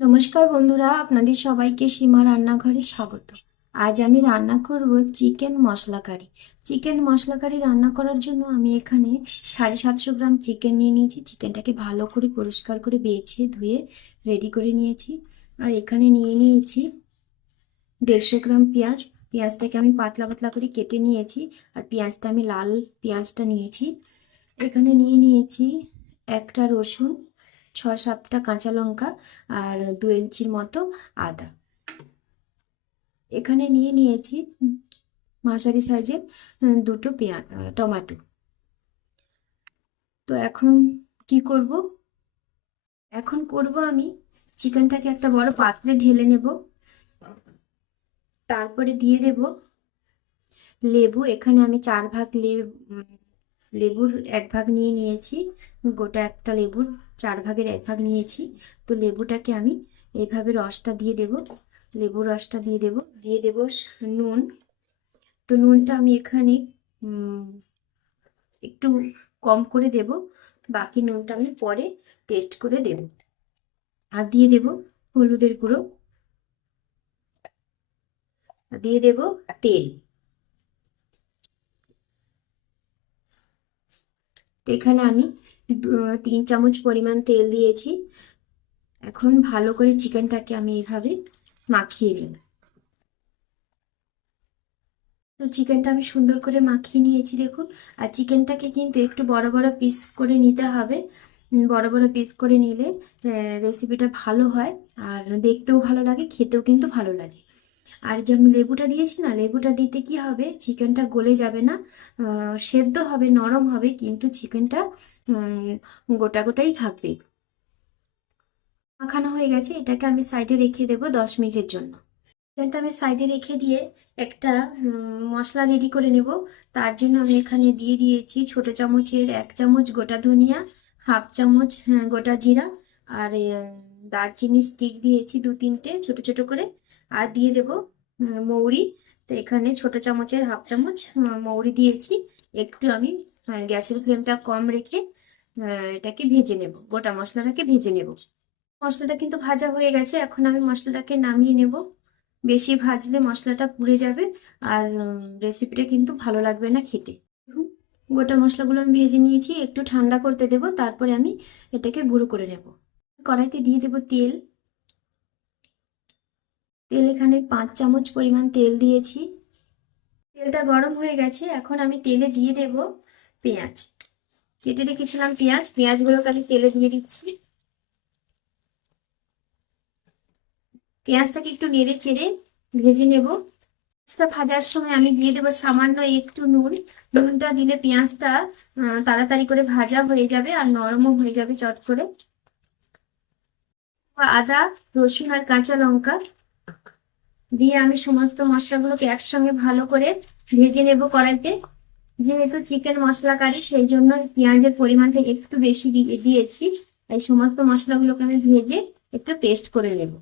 নমস্কার বন্ধুরা, আপনাদের সবাইকে সীমা রান্নাঘরে স্বাগত। আজ আমি রান্না করব চিকেন মশলা কারি। চিকেন মশলা কারি রান্না করার জন্য আমি এখানে সাড়ে সাতশো গ্রাম চিকেন নিয়ে নিয়েছি। চিকেনটাকে ভালো করে পরিষ্কার করে বেছে ধুয়ে রেডি করে নিয়েছি। আর এখানে নিয়ে নিয়েছি দেড়শো গ্রাম পেঁয়াজ। পেঁয়াজটাকে আমি পাতলা পাতলা করে কেটে নিয়েছি। আর পেঁয়াজটা আমি লাল পেঁয়াজটা নিয়েছি। এখানে নিয়ে নিয়েছি একটা রসুন ছ সাতটা কাঁচা লঙ্কা আর দু ইঞ্চির মতো আদা। এখানে নিয়ে নিয়েছি মাঝারি সাইজের দুটো পেঁয়া টমাটো। তো এখন কি করব? এখন করব আমি চিকেনটাকে একটা বড় পাত্রে ঢেলে নেব। তারপরে দিয়ে দেব লেবু। এখানে আমি চার ভাগ লেবু লেবুর এক ভাগ নিয়ে নিয়েছি, গোটা একটা লেবুর চার ভাগের এক ভাগ নিয়েছি। তো লেবুটাকে আমি এইভাবে রসটা দিয়ে দেব, লেবুর রসটা দিয়ে দেব দিয়ে দেব নুন। তো নুনটা আমি এখানে একটু কম করে দেব, বাকি নুনটা আমি পরে টেস্ট করে দেব। আর দিয়ে দেব হলুদের গুঁড়ো। দিয়ে দেব তেল। তো এখানে আমি তিন চামচ পরিমাণ তেল দিয়েছি। এখন ভালো করে চিকেনটাকে আমি এইভাবে মাখিয়ে নিই তো চিকেনটা আমি সুন্দর করে মাখিয়ে নিয়েছি, দেখুন। আর চিকেনটাকে কিন্তু একটু বড় বড় পিস করে নিতে হবে। বড় বড় পিস করে নিলে রেসিপিটা ভালো হয়। আর দেখতেও ভালো লাগে, খেতেও কিন্তু ভালো লাগে। আর যে আমি লেবুটা দিয়েছি না লেবুটা দিতে কি হবে? চিকেনটা গলে যাবে না। সেদ্ধ হবে নরম হবে কিন্তু চিকেনটা গোটা গোটাই থাকবে। মাখানো হয়ে গেছে এটাকে আমি সাইডে রেখে দেবো দশ মিনিটের জন্য। চিকেনটা আমি সাইডে রেখে দিয়ে একটা মশলা রেডি করে নেব। তার জন্য আমি এখানে দিয়ে দিয়েছি ছোট চামচের এক চামচ গোটা ধনিয়া হাফ চামচ হ্যাঁ, গোটা জিরা আর দারচিনি স্টিক দিয়েছি দু তিনটে ছোট ছোট করে। আর দিয়ে দেব মৌরি। তো এখানে ছোট চামচের হাফ চামচ মৌরি দিয়েছি। একটু আমি গ্যাসের ফ্লেমটা কম রেখে এটাকে ভেজে নেব। গোটা মশলাটাকে ভেজে নেব। মশলাটা কিন্তু ভাজা হয়ে গেছে। এখন আমি মশলাটাকে নামিয়ে নেব। বেশি ভাজলে মশলাটা পুড়ে যাবে আর রেসিপিটা কিন্তু ভালো লাগবে না খেতে। গোটা মশলাগুলো আমি ভেজে নিয়েছি। একটু ঠান্ডা করতে দেব। তারপরে আমি এটাকে গুঁড়ো করে নেব। কড়াইতে দিয়ে দেব তেল। তেল এখানে পাঁচ চামচ পরিমাণ তেল দিয়েছি। তেলটা গরম হয়ে গেছে, এখন আমি তেলে দিয়ে দেব পেঁয়াজ। কেটে রেখেছিলাম পেঁয়াজ, পেঁয়াজগুলোকে আমি তেলে দিয়ে দিচ্ছি। পেঁয়াজটাকে একটু নেড়ে চেড়ে ভেজে নেব। পেঁয়াজটা ভাজার সময় আমি দিয়ে দেবো সামান্য একটু নুন। নুনটা দিলে পেঁয়াজটা তাড়াতাড়ি করে ভাজা হয়ে যাবে আর নরমও হয়ে যাবে চট করে। আদা, রসুন আর কাঁচা লঙ্কা দিয়ে আমি সমস্ত মশলাগুলোকে একসঙ্গে ভালো করে ভেজে নেব কড়াইতে। যেহেতু চিকেন মশলা কারি সেই জন্য পেঁয়াজের পরিমাণটা একটু বেশি দিয়ে দিয়েছি। এই সমস্ত মশলাগুলোকে আমি ভেজে একটু পেস্ট করে নেব।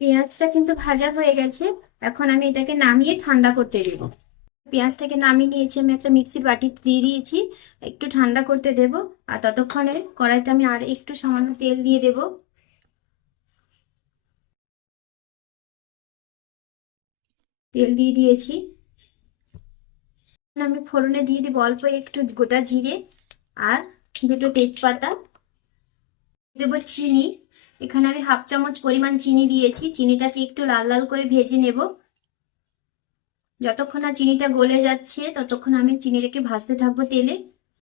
পেঁয়াজটা কিন্তু ভাজা হয়ে গেছে। এখন আমি এটাকে নামিয়ে ঠান্ডা করতে দেব। পেঁয়াজটাকে নামিয়ে নিয়েছি, আমি একটা মিক্সির বাটিতে দিয়ে দিয়েছি। একটু ঠান্ডা করতে দেব। আর ততক্ষণে কড়াইতে আমি আর একটু সামান্য তেল দিয়ে দেব। তেল দিয়ে দিয়েছি। আমি ফোড়নে দিয়ে দিব অল্প একটু গোটা জিরে আর দুটো তেজপাতা। দেবো চিনি। এখানে আমি হাফ চামচ পরিমাণ চিনি দিয়েছি। চিনিটাকে একটু লাল লাল করে ভেজে নেব। যতক্ষণ না চিনিটা গলে যাচ্ছে, ততক্ষণ আমি চিনিটাকে ভাজতে থাকব তেলে।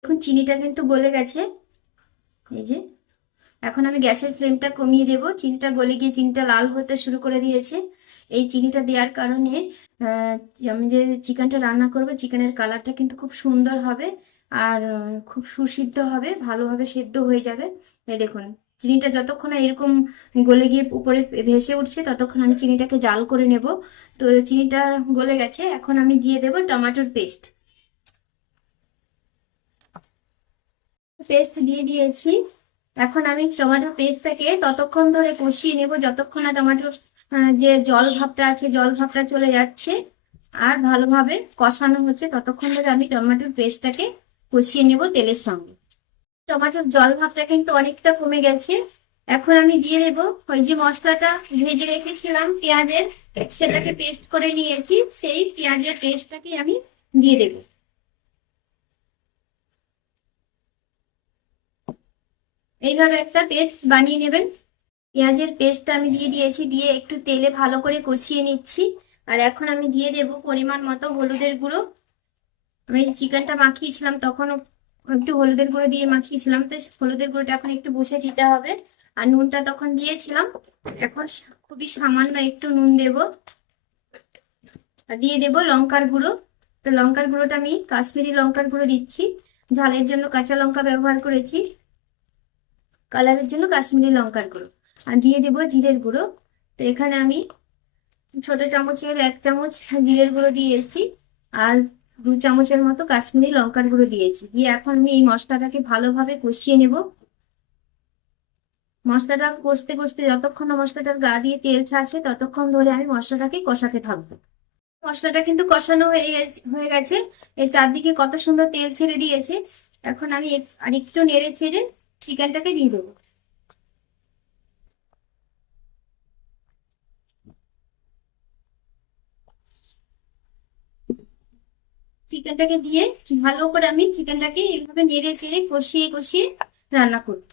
এখন চিনিটা কিন্তু গলে গেছে। এই যে, এখন আমি গ্যাসের ফ্লেমটা কমিয়ে দেব। চিনিটা গলে গিয়ে চিনিটা লাল হতে শুরু করে দিয়েছে। এই চিনিটা দেওয়ার কারণে আমি যে চিকেনটা রান্না করব, চিকেনের কালারটা কিন্তু খুব সুন্দর হবে আর খুব সুসিদ্ধ হবে, ভালোভাবে সেদ্ধ হয়ে যাবে। এই দেখুন, চিনিটা যতক্ষণ এরকম গলে গিয়ে উপরে ভেসে উঠছে, ততক্ষণ আমি চিনিটাকে জাল করে নেব। তো চিনিটা গলে গেছে, এখন আমি দিয়ে দেব টমেটোর পেস্ট। পেস্ট দিয়ে দিয়েছি। এখন আমি টমেটো পেস্টটাকে ততক্ষণ ধরে কষিয়ে নেব, যতক্ষণ না টমেটোর যে জল ভাবটা আছে, জল ভাবটা চলে যাচ্ছে। আর ভালোভাবে কষানো হচ্ছে। ততক্ষণ ধরে আমি টমেটোর পেস্টটাকে কষিয়ে নেব তেলের সঙ্গে। টমেটোর জল ভাবটা কিন্তু অনেকটা কমে গেছে। এখন আমি দিয়ে দেবো ওই যে মশলাটা ভেজে রেখেছিলাম পেঁয়াজের, সেটাকে পেস্ট করে নিয়েছি। সেই পেঁয়াজের পেস্টটাকে আমি দিয়ে দেবো। এইভাবে একটা পেস্ট বানিয়ে নেবেন। পেঁয়াজের পেস্টটা আমি দিয়ে দিয়েছি, দিয়ে একটু তেলে ভালো করে কষিয়ে নিচ্ছি। আর এখন আমি দিয়ে দেব পরিমাণ মতো হলুদের গুঁড়ো। আমি চিকেনটা মাখিয়েছিলাম তখন একটু হলুদের গুঁড়ো দিয়ে মাখিয়েছিলাম। তো হলুদের গুঁড়োটা এখন একটু বসে দিতে হবে। আর নুনটা তখন দিয়েছিলাম। এখন খুবই সামান্য একটু নুন দেব। আর দিয়ে দেব লঙ্কার গুঁড়ো। তো লঙ্কার গুঁড়োটা আমি কাশ্মীরি লঙ্কার গুঁড়ো দিচ্ছি। ঝালের জন্য কাঁচা লঙ্কা ব্যবহার করেছি। কালারের জন্য কাশ্মীরি লঙ্কার গুঁড়ো। আর দিয়ে দেবো জিরের গুঁড়ো। তো এখানে আমি ছোট চামচের এক চামচ জিরের গুঁড়ো দিয়েছি আর দু চামচের মতো কাশ্মীরি লঙ্কার গুঁড়ো দিয়েছি। দিয়ে এখন আমি এই মশলাটাকে ভালোভাবে কষিয়ে নেব। মশলাটা কষতে কষতে যতক্ষণ মশলাটার গা দিয়ে তেল ছাড়ছে, ততক্ষণ ধরে আমি মশলাটাকে কষাতে থাকব। মশলাটা কিন্তু কষানো হয়ে হয়ে গেছে। এর চারদিকে কত সুন্দর তেল ছেড়ে দিয়েছে। এখন আমি আর একটু নেড়ে ছেড়ে চিকেনটাকে দিয়ে দেবো। চিকেনটাকে দিয়ে ভালো করে আমি চিকেনটাকে এইভাবে নেড়ে চেড়ে কষিয়ে কষিয়ে রান্না করব।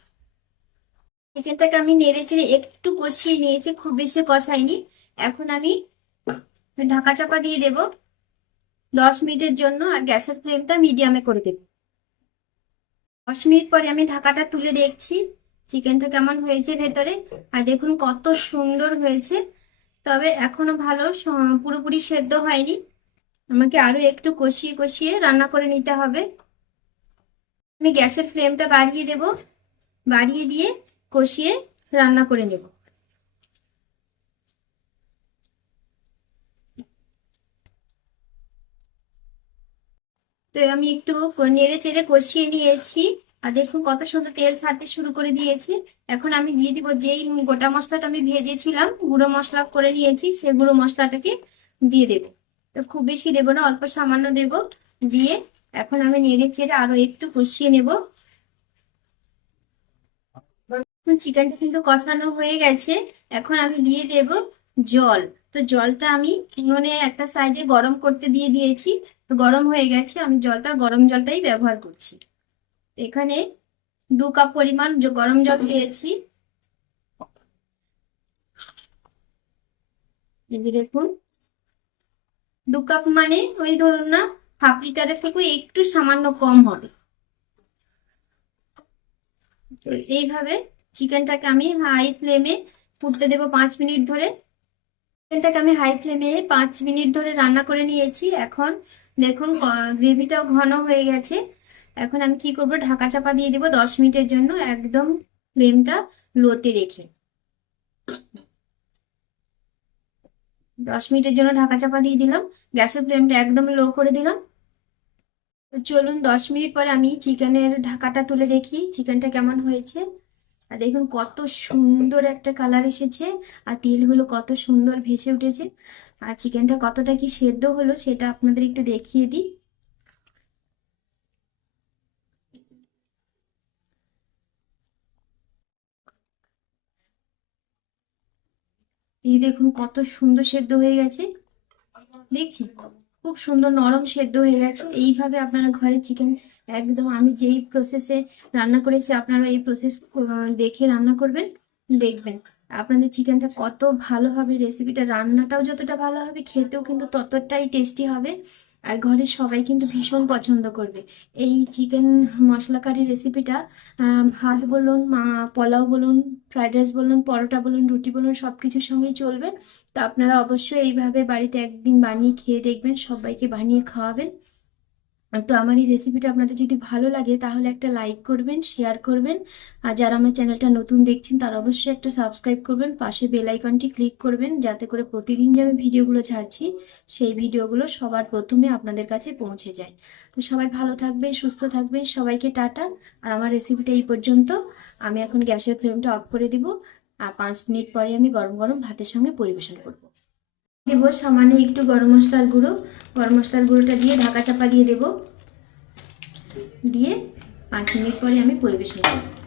চিকেনটাকে আমি নেড়ে চেড়ে একটু কষিয়ে নিয়েছি, খুব বেশি কষাইনি। এখন আমি ঢাকা চাপা দিয়ে দেব। দশ মিনিটের জন্য আর গ্যাসের ফ্লেমটা মিডিয়ামে করে দেব। দশ মিনিট পরে আমি ঢাকাটা তুলে দেখছি চিকেনটা কেমন হয়েছে ভেতরে। আর দেখুন কত সুন্দর হয়েছে। তবে এখনও ভালো পুরোপুরি সেদ্ধ হয়নি। আমাকে আরও একটু কষিয়ে কষিয়ে রান্না করে নিতে হবে। আমি গ্যাসের ফ্লেমটা বাড়িয়ে দেব। বাড়িয়ে দিয়ে কষিয়ে রান্না করে নেব। তো আমি একটু নেড়ে চেড়ে কষিয়ে নিয়েছি। আর দেখুন কত সুন্দর তেল ছাড়তে শুরু করে দিয়েছি। এখন আমি দিয়ে দিব যেই গোটা মশলাটা আমি ভেজেছিলাম, গুঁড়ো মশলা করে নিয়েছি, সে গুঁড়ো মশলাটাকে দিয়ে দেবো। তো খুব বেশি দেবো না, অল্প সামান্য দেব। দিয়ে এখন আমি নেড়ে চেড়ে আরও একটু কষিয়ে নেব। চিকেনটা কিন্তু কষানো হয়ে গেছে। এখন আমি দিয়ে দেব জল। তো জলটা আমি উনুনে একটা সাইডে গরম করতে দিয়ে দিয়েছি। তো গরম হয়ে গেছে, আমি জলটা, গরম জলটাই ব্যবহার করছি। এখানে দু কাপ পরিমাণ গরম জল দিয়েছি। দেখুন দু কাপ মানে ওই ধরুন না হাফ লিটারের থেকে একটু সামান্য কম হবে। এইভাবে চিকেনটাকে আমি হাই ফ্লেমে ফুটতে দেবো পাঁচ মিনিট ধরে। চিকেনটাকে আমি হাই ফ্লেমে পাঁচ মিনিট ধরে রান্না করে নিয়েছি। এখন দেখুন গ্রেভিটাও ঘন হয়ে গেছে। এখন আমি কি করব ঢাকা চাপা দিয়ে দেবো দশ মিনিটের জন্য। একদম ফ্লেমটা লোতে রেখে। দশ মিনিটের জন্য ঢাকা চাপা দিয়ে দিলাম। গ্যাসের ফ্লেমটা একদম লো করে দিলাম। চলুন দশ মিনিট পরে আমি চিকেনের ঢাকাটা তুলে দেখি, চিকেনটা কেমন হয়েছে। আর দেখুন কত সুন্দর একটা কালার এসেছে, আর তেলগুলো কত সুন্দর ভেসে উঠেছে। আর চিকেনটা কতটা কি সেদ্ধ হলো সেটা আপনাদের একটু দেখিয়ে দিই। এই দেখুন কত সুন্দর সেদ্ধ হয়ে গেছে। দেখছি, খুব সুন্দর নরম সেদ্ধ হয়ে গেছে। এইভাবে আপনারা ঘরে চিকেন একদম আমি যেই প্রসেসে রান্না করেছি, আপনারা এই প্রসেস দেখে রান্না করবেন, দেখবেন। আপনাদের চিকেনটা কত ভালো হবে রেসিপিটা রান্নাটাও যতটা ভালো হবে, খেতেও কিন্তু ততটাই টেস্টি হবে। আর ঘরের সবাই কিন্তু ভীষণ পছন্দ করবে। এই চিকেন মশলা কারি রেসিপিটা ভাত বলুন পোলাও বলুন ফ্রাইড রাইস বলুন, পরোটা বলুন, রুটি বলুন সব কিছুর সঙ্গেই চলবে। তো আপনারা অবশ্যই এইভাবে বাড়িতে একদিন বানিয়ে খেয়ে দেখবেন, সবাইকে বানিয়ে খাওয়াবেন। তো আমার এই রেসিপিটা আপনাদের যদি ভালো লাগে, তাহলে একটা লাইক করবেন শেয়ার করবেন। আর যারা আমার চ্যানেলটা নতুন দেখছেন, তারা অবশ্যই একটা সাবস্ক্রাইব করবেন, পাশে বেল আইকনটি ক্লিক করবেন, যাতে করে প্রতিদিন যে আমি ভিডিওগুলো ছাড়ছি, সেই ভিডিওগুলো সবার প্রথমে আপনাদের কাছে পৌঁছে যায়। তো সবাই ভালো থাকবেন, সুস্থ থাকবেন, সবাইকে টাটা। আর আমার রেসিপিটা এই পর্যন্ত। আমি এখন গ্যাসের ফ্লেমটা অফ করে দিব। আর পাঁচ মিনিট পরে আমি গরম গরম ভাতের সঙ্গে পরিবেশন করব। দেব, সামান্য একটু গরম মশলার গুঁড়ো। গরম মশলার গুঁড়োটা দিয়ে ঢাকা চাপা দিয়ে দেব। দিয়ে পাঁচ মিনিট পরে আমি পরিবেশন করব।